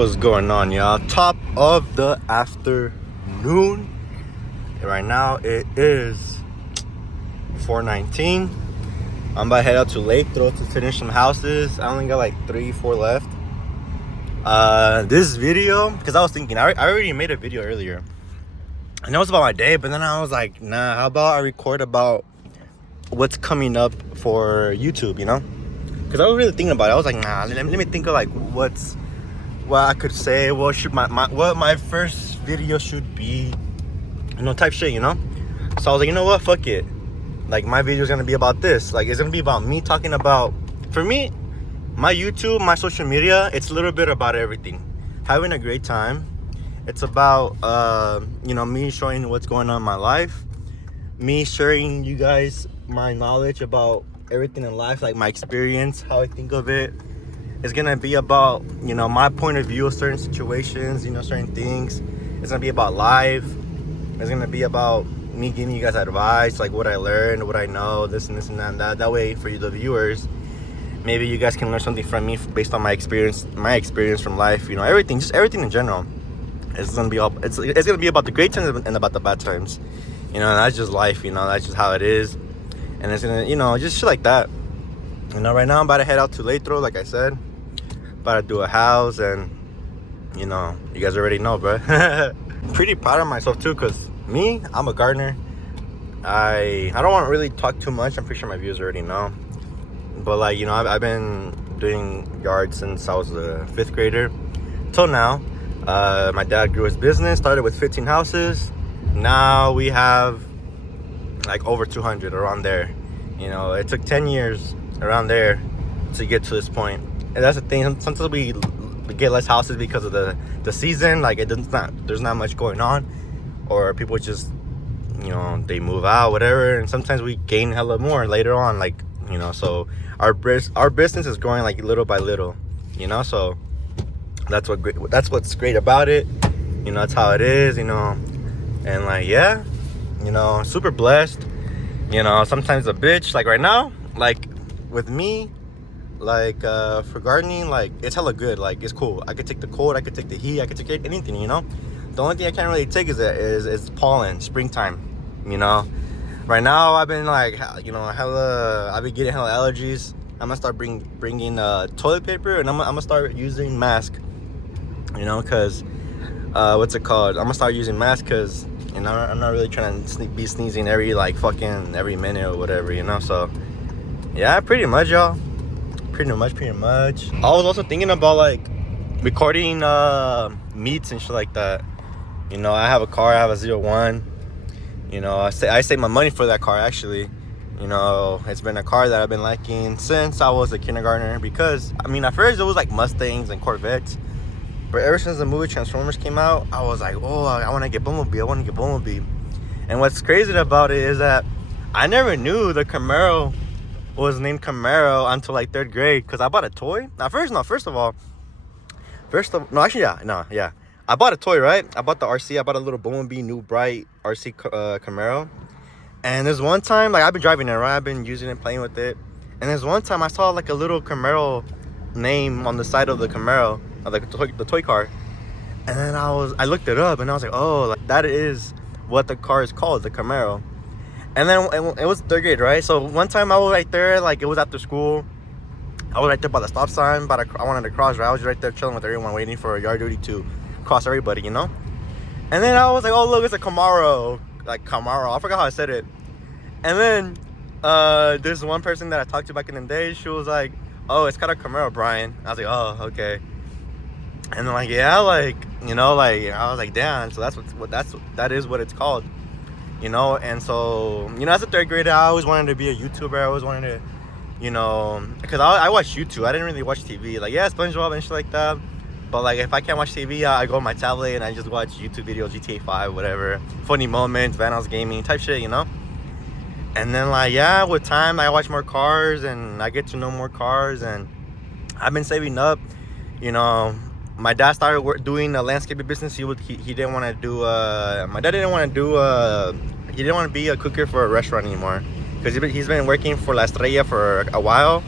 What's going on, y'all? Top of the afternoon. Right now it is 4:19. I'm about to head out to Lathrop to finish some houses. I only got like 3-4 left. This video, because I was thinking, I already made a video earlier. I know it's about my day, but then I was like, nah, how about I record about what's coming up for YouTube, you know? Because I was really thinking about it. I was like, nah, let me think of like what I could say, what should what my first video should be, you know, type shit, you know. So I was like, you know what, fuck it, like my video is gonna be about this. Like, it's gonna be about me talking about, for me, my YouTube, my social media, it's a little bit about everything, having a great time. It's about you know, me showing what's going on in my life, me sharing you guys my knowledge about everything in life, like my experience, how I think of it. It's gonna be about, you know, my point of view of certain situations, you know, certain things. It's gonna be about life. It's gonna be about me giving you guys advice, like what I learned, what I know, this and this and that and that. That way, for you, the viewers, maybe you guys can learn something from me based on my experience from life. You know, everything, just everything in general. It's gonna be all. It's gonna be about the great times and about the bad times. You know, and that's just life. You know, that's just how it is. And it's gonna, you know, just shit like that. You know, right now I'm about to head out to Lathrop, like I said. About to do a house, and you know, you guys already know, bro. Pretty proud of myself too, because me, I'm a gardener. I don't want to really talk too much. I'm pretty sure my viewers already know, but like, you know, I've been doing yard since I was a 5th grader till now. My dad grew his business, started with 15 houses. Now we have like over 200, around there. You know, it took 10 years around there to get to this point. And that's the thing, sometimes we get less houses because of the season. Like, there's not much going on, or people just, you know, they move out, whatever. And sometimes we gain hella more later on, like, you know. So our business is growing like little by little, you know. So that's what's great about it, you know. That's how it is, you know. And like, yeah, you know, super blessed. You know, sometimes a bitch, like right now, like with me, like for gardening, like it's hella good. Like, it's cool. I could take the cold, I could take the heat, I could take anything, you know. The only thing I can't really take is pollen, springtime, you know. Right now I've been like, you know, I've been getting hella allergies. I'm gonna start bringing toilet paper, and I'm gonna start using mask, you know, because what's it called, I'm gonna start using mask because, you know, I'm not really trying to be sneezing every minute or whatever, you know. So yeah, pretty much, y'all. Pretty much. I was also thinking about like recording meets and shit like that. You know, I have a car, I have a 01. You know, I save my money for that car, actually. You know, it's been a car that I've been liking since I was a kindergartner, because I mean, at first it was like Mustangs and Corvettes, but ever since the movie Transformers came out, I was like, oh, I want to get Bumblebee. And what's crazy about it is that I never knew the Camaro was named Camaro until like 3rd grade, because I bought a toy. I bought a toy, right? I bought the RC. I bought a little Bumblebee new bright RC Camaro. And there's one time, like, I've been driving it, right? I've been using it, playing with it. And there's one time I saw like a little Camaro name on the side of the Camaro, like the toy car. And then I looked it up, and I was like, oh, like, that is what the car is called, the Camaro. And then it was 3rd grade, right? So one time I was right there, like, it was after school. I was right there by the stop sign, but I wanted to cross, right? I was right there chilling with everyone, waiting for yard duty to cross everybody, you know? And then I was like, oh, look, it's a Camaro. Like, Camaro. I forgot how I said it. And then there's one person that I talked to back in the day. She was like, oh, it's got a Camaro, Brian. I was like, oh, okay. And then, like, yeah, like, you know, like, I was like, damn. So that is what it's called. You know. And so, you know, as a 3rd grader, I always wanted to be a YouTuber. I always wanted to, you know, because I watch YouTube. I didn't really watch TV. Like, yeah, SpongeBob and shit like that. But like, if I can't watch TV, I go on my tablet and I just watch YouTube videos, GTA 5, whatever, funny moments, Vanhouse Gaming type shit, you know. And then, like, yeah, with time, I watch more cars and I get to know more cars, and I've been saving up. You know, my dad started doing a landscaping business. He didn't want to do my dad didn't want to do he didn't want to be a cooker for a restaurant anymore, because he's been working for La Estrella for a while,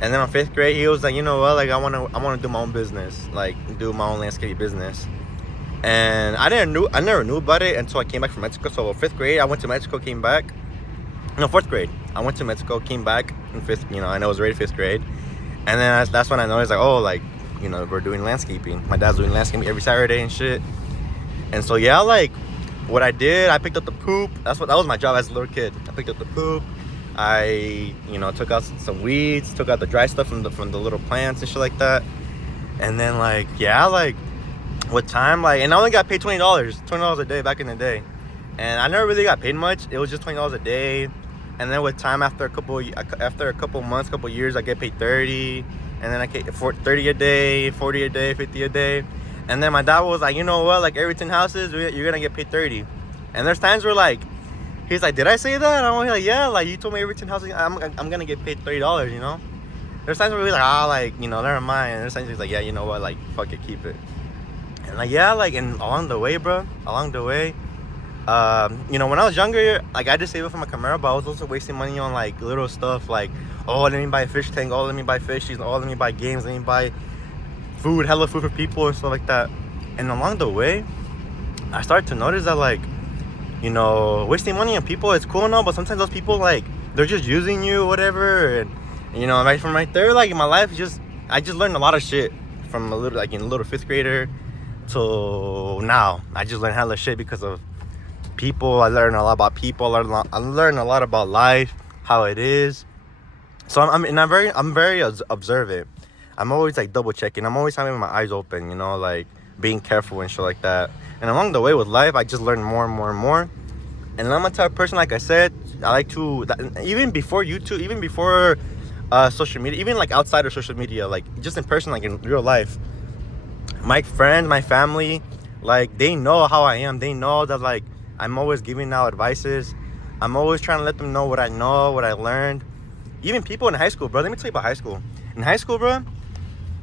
And then on 5th grade, he was like, you know what, like I wanna do my own business, like do my own landscape business. And I never knew about it until I came back from Mexico. So 5th grade, I went to Mexico, came back. No, 4th grade, I went to Mexico, came back in 5th. You know, and I was already 5th grade. And then that's when I noticed, like, oh, like, you know, we're doing landscaping. My dad's doing landscaping every Saturday and shit. And so yeah, like, what I did, I picked up the poop. That was my job as a little kid. I picked up the poop. I, you know, took out some weeds, took out the dry stuff from the little plants and shit like that. And then, like, yeah, like, with time, like, and I only got paid $20 a day back in the day. And I never really got paid much. It was just $20 a day. And then with time, after a couple months, couple years, I get paid 30. And then I get 30 a day, 40 a day, 50 a day. And then my dad was like, you know what, like every 10 houses, you're gonna get paid 30. And there's times where, like, he's like, did I say that? I'm like, yeah, like, you told me every 10 houses, I'm gonna get paid $30, you know? There's times where we're like, like, you know, never mind. And there's times he's like, yeah, you know what, like, fuck it, keep it. And like, yeah, like, and along the way, you know, when I was younger, like, I just saved up for my Camaro, but I was also wasting money on, like, little stuff, like, oh, let me buy a fish tank, oh, let me buy fishies, oh, let me buy games, let me buy food, hella food for people and stuff like that. And along the way, I started to notice that, like, you know, wasting money on people is cool and all, but sometimes those people, like, they're just using you, whatever. And, you know, from right there, like, in my life, I just learned a lot of shit from a little 5th grader till now. I just learned hella shit because of people. I learned a lot about people. I learned a lot about life, how it is. So I'm very observant. I'm always, like, double checking. I'm always having my eyes open, you know, like, being careful and shit like that. And along the way with life, I just learned more and more and more. And I'm a type of person, like I said, I like to, even before YouTube, even before social media, even, like, outside of social media, like, just in person, like, in real life, my friends, my family, like, they know how I am. They know that, like, I'm always giving out advices. I'm always trying to let them know what I know, what I learned. Even people in high school, bro. Let me tell you about high school. In high school, bro,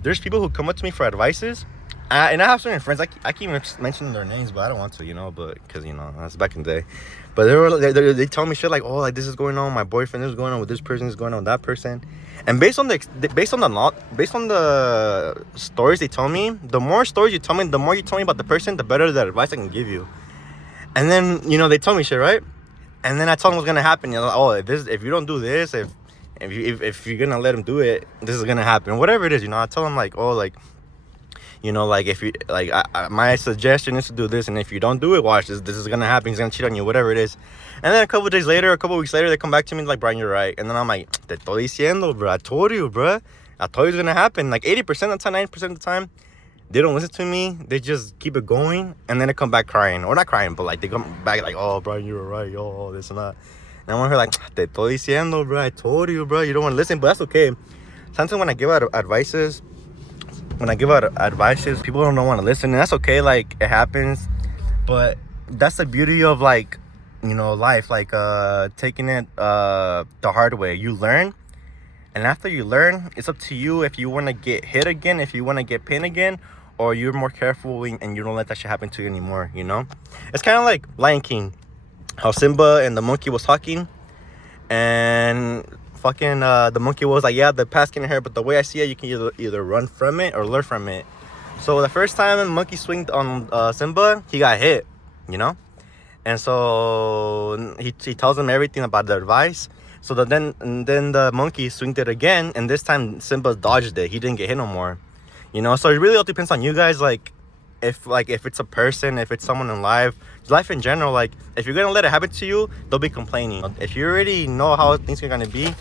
there's people who come up to me for advices. And I have certain friends, I can't even mention their names, but I don't want to, you know, but because, you know, that's back in the day. But they tell me shit like, oh, like, this is going on, my boyfriend, this is going on with this person, this is going on with that person. And based on the stories they tell me, the more stories you tell me, the more you tell me about the person, the better the advice I can give you. And then, you know, they tell me shit, right? And then I tell them what's gonna happen. You know, oh, if you don't do this, if you're gonna let them do it, this is gonna happen. Whatever it is, you know, I tell them, like, oh, like, you know, like, if you, like, my suggestion is to do this, and if you don't do it, watch this is gonna happen. He's gonna cheat on you, whatever it is. And then a couple weeks later, they come back to me like, Brian, you're right. And then I'm like, te estoy diciendo, bro. I told you, bro. I told you it's gonna happen. Like 80% of the time, 90% of the time, they don't listen to me. They just keep it going, and then they come back crying, or not crying, but, like, they come back like, oh, Brian, you were right, oh, this and that. And I'm here like, te estoy diciendo, bro. I told you, bro. You don't want to listen, but that's okay. Sometimes when I give out advices, people don't want to listen, and that's okay. Like, it happens. But that's the beauty of, like, you know, life, like, taking it the hard way. You learn, and after you learn, it's up to you if you want to get hit again, if you want to get pinned again, or you're more careful and you don't let that shit happen to you anymore, you know? It's kind of like Lion King, how Simba and the monkey was talking, and fucking the monkey was like, yeah, the path's getting hurt, but the way I see it, you can either run from it or learn from it. So the first time the monkey swinged on Simba, he got hit, you know? And so he tells him everything about the advice. So then the monkey swinged it again, and this time Simba dodged it. He didn't get hit no more, you know? So it really all depends on you guys, like, if it's a person, if it's someone in life in general, like, if you're gonna let it happen to you, they'll be complaining. If you already know how things are gonna be,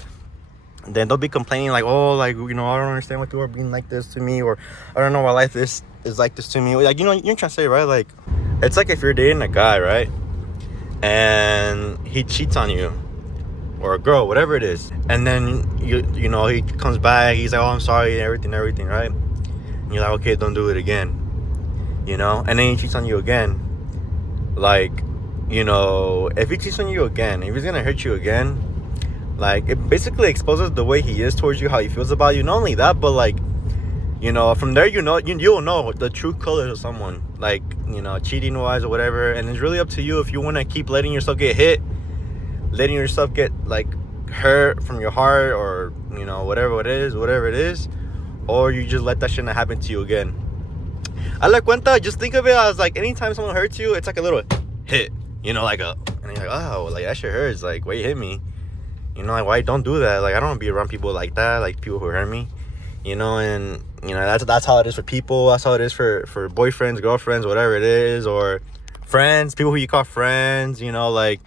then they'll be complaining, like, oh, like, you know, I don't understand why people are being like this to me, or I don't know why life is like this to me. Like, you know, you're trying to say, right? Like, it's like if you're dating a guy, right, and he cheats on you, or a girl, whatever it is, and then you know, he comes back, he's like, oh, I'm sorry, everything, right? And you're like, okay, don't do it again, you know? And then he cheats on you again. Like, you know, if he cheats on you again, if he's gonna hurt you again, like, it basically exposes the way he is towards you, how he feels about you. Not only that, but, like, you know, from there, you know, you'll know the true colors of someone, like, you know, cheating wise or whatever. And it's really up to you if you want to keep letting yourself get hit, letting yourself get, like, hurt from your heart, or you know, whatever it is, or you just let that shit not happen to you again. I like cuenta, just think of it as like anytime someone hurts you, it's like a little hit, you know, like and you're like, oh, like that shit hurts, like why you hit me, you know, like why don't do that, like I don't want to be around people like that, like people who hurt me, you know. And you know, that's how it is for people, that's how it is for boyfriends, girlfriends, whatever it is, or friends, people who you call friends, you know, like,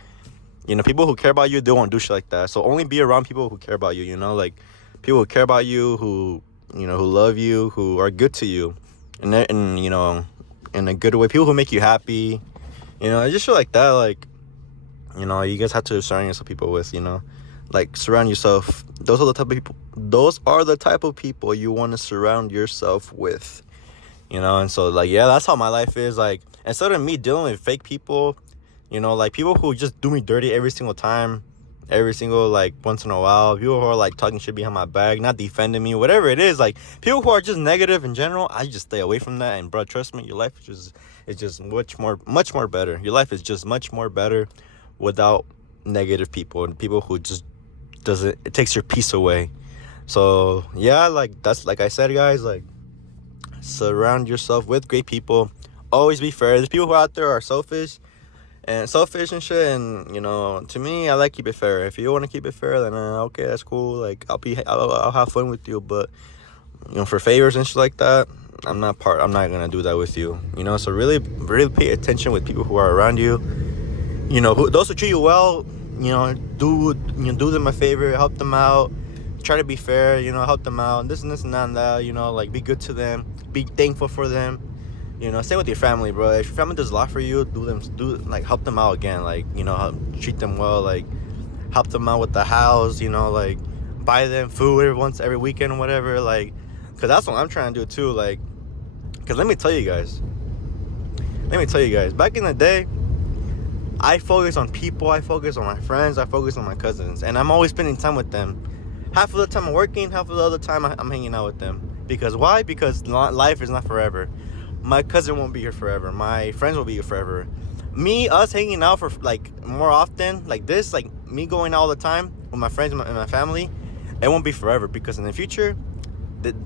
you know, people who care about you, they won't do shit like that. So only be around people who care about you, you know, like people who care about you, who, you know, who love you, who are good to you, and you know, in a good way, people who make you happy, you know, just shit like that. Like, you know, you guys have to surround yourself people with, you know, like surround yourself. Those are the type of people you want to surround yourself with, you know. And so like, yeah, that's how my life is. Like, instead of me dealing with fake people, you know, like people who just do me dirty every single time, every single like once in a while, people who are like talking shit behind my back, not defending me, whatever it is, like people who are just negative in general, I just stay away from that. And bro, trust me, your life is just much more better. Your life is just much more better without negative people and people who just it takes your peace away. So yeah, like that's, like I said, guys, like surround yourself with great people. Always be fair. There's people who out there are selfish and shit, and you know, to me, I like keep it fair. If you want to keep it fair, then okay, that's cool. Like I'll have fun with you, but you know, for favors and shit like that, I'm not gonna do that with you, you know. So really pay attention with people who are around you, you know, those who treat you well, you know, do them a favor, help them out, try to be fair, you know, help them out, this and that and that, you know, like be good to them, be thankful for them. You know, same with your family, bro. If your family does a lot for you, like help them out again. Like, you know, treat them well. Like, help them out with the house. You know, like buy them food every weekend or whatever. Like, cause that's what I'm trying to do too. Like, cause let me tell you guys. Back in the day, I focus on people. I focus on my friends. I focus on my cousins, and I'm always spending time with them. Half of the time I'm working. Half of the other time I'm hanging out with them. Because why? Because life is not forever. My cousin won't be here forever. My friends will be here forever. Us hanging out for like more often, like this, like me going out all the time with my friends and my family, it won't be forever, because in the future,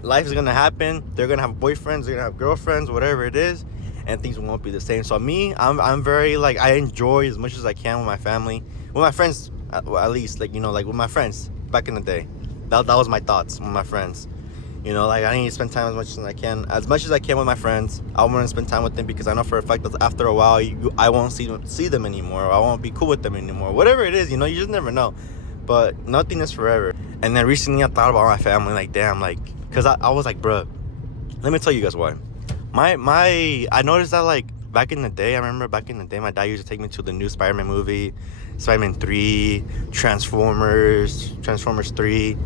life is gonna happen. They're gonna have boyfriends, they're gonna have girlfriends, whatever it is, and things won't be the same. So I'm very like, I enjoy as much as I can with my family, with my friends, at least, like, you know, like with my friends back in the day. That was my thoughts with my friends. You know, like I need to spend time as much as I can with my friends. I want to spend time with them, because I know for a fact that after a while, I won't see them anymore. Or I won't be cool with them anymore. Whatever it is, you know, you just never know. But nothing is forever. And then recently I thought about my family, like damn, like, cause I was like, bruh, let me tell you guys why. I noticed that like back in the day, my dad used to take me to the new Spider-Man movie, Spider-Man 3, Transformers 3.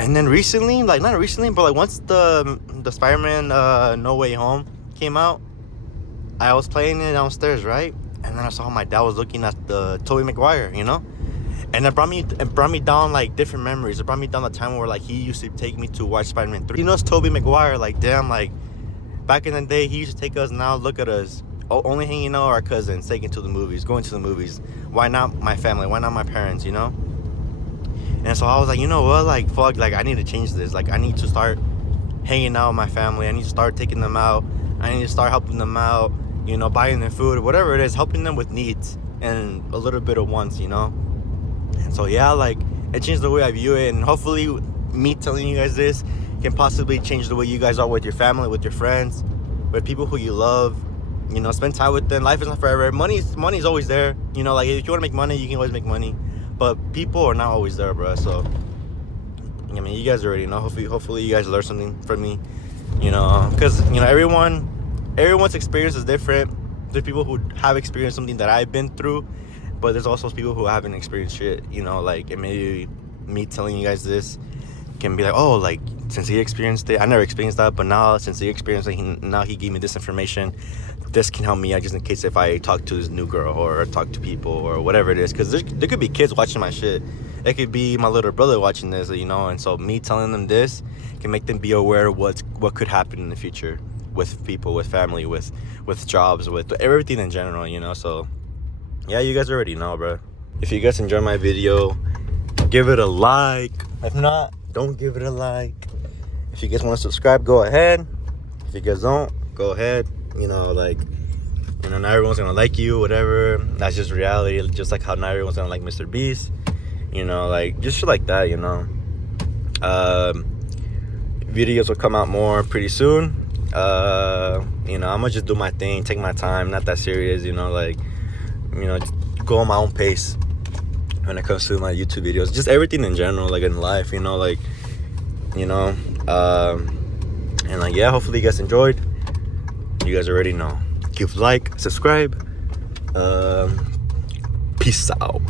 And then recently, like not recently, but like once the Spider-Man No Way Home came out, I was playing it downstairs, right? And then I saw my dad was looking at the Tobey Maguire, you know? And it brought me down like different memories. It brought me down the time where like he used to take me to watch Spider-Man 3. You know, it's Tobey Maguire, like damn, like back in the day he used to take us, now look at us. Only hanging out with our cousins, going to the movies. Why not my family? Why not my parents, you know? And so I was like, you know what, like, fuck, like, I need to change this. Like, I need to start hanging out with my family. I need to start taking them out. I need to start helping them out, you know, buying them food, whatever it is, helping them with needs and a little bit of wants, you know? And so, yeah, like, it changed the way I view it. And hopefully me telling you guys this can possibly change the way you guys are with your family, with your friends, with people who you love. You know, spend time with them. Life is not forever. Money's always there. You know, like, if you want to make money, you can always make money. But people are not always there, bro. So, I mean, you guys already know. Hopefully you guys learn something from me. You know, because, you know, everyone's experience is different. There's people who have experienced something that I've been through, but there's also people who haven't experienced shit. You know, like, it maybe me telling you guys this can be like, oh, like, since he experienced it, I never experienced that, but now since he experienced it, now he gave me this information. This can help me out just in case if I talk to this new girl or talk to people or whatever it is. Because there could be kids watching my shit. It could be my little brother watching this, you know. And so me telling them this can make them be aware of what could happen in the future with people, with family, with jobs, with everything in general, you know. So yeah, you guys already know, bro. If you guys enjoy my video, give it a like. If not, don't give it a like. If you guys want to subscribe, go ahead. If you guys don't, go ahead. Not everyone's gonna like you, whatever. That's just reality. Just like how not everyone's gonna like Mr. Beast. Just shit like that. Videos will come out more pretty soon. I'm gonna just do my thing, take my time, not that serious. Just go on my own pace when it comes to my YouTube videos. Just everything in general, like in life. Hopefully you guys enjoyed. You guys already know. Give like, subscribe. Peace out.